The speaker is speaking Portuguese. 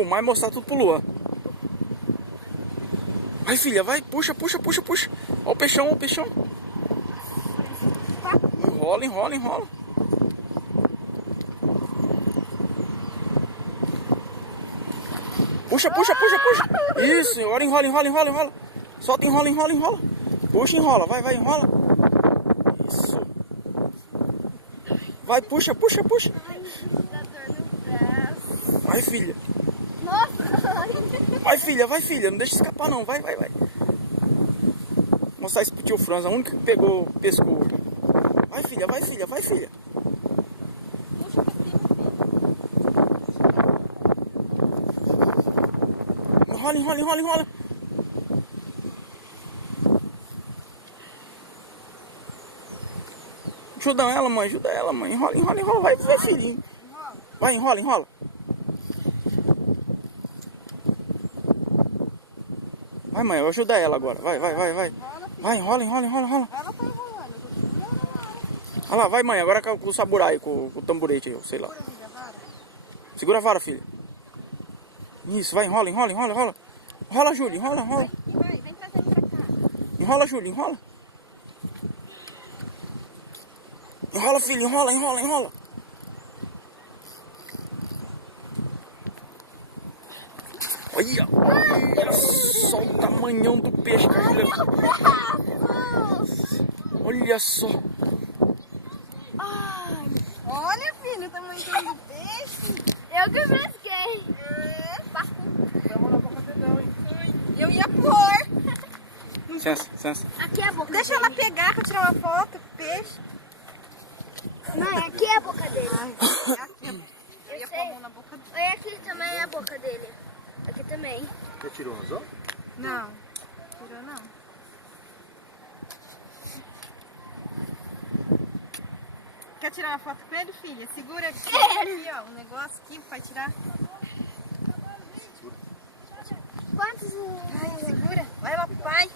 Filmar e mostrar tudo pro Luan. Vai, filha, vai, puxa. Ó o peixão, Enrola. Puxa. Isso, agora enrola. Solta, enrola. Puxa, enrola, vai, enrola. Isso. Vai, puxa. Ai, tá dor no braço. Vai, filha. Nossa! Vai, filha, não deixa escapar não, vai. Mostrar isso pro tio Franz, a única que pescou. Vai, filha. Puxa pra cima, filho. Enrola. Ajuda ela, mãe. Enrola. Vai, filhinho. Vai, enrola. Vai, mãe, eu vou ajudar ela agora. Vai. Vai, enrola. Ela tá enrolando. Olha lá, vai, mãe, agora com o saburai, com o tamborete aí, sei lá. Segura a vara, filha. Isso, vai, enrola. Enrola, Júlia, enrola. Vai, vem trazendo pra cá. Enrola, Júlia, enrola. Enrola, filho, enrola. Olha só o tamanhão do peixe que a Júlia... Olha só. Ai, olha, filho, o tamanho do peixe. Eu que pesquei. Tamo na boca dele não, hein? Eu ia pôr. Licença. Aqui é a boca Deixa dele. ela pegar pra tirar uma foto com o peixe. Mãe, aqui é a boca dele. Ai, aqui, eu ia pôr a mão na boca dele. Olha aqui também é a boca dele. Aqui também. Você tirou anzol? Não, tirou não. Quer tirar uma foto com ele, filha? Segura aqui, ó, um negócio aqui pra tirar. Quantos? Ai, segura. Vai lá pro pai.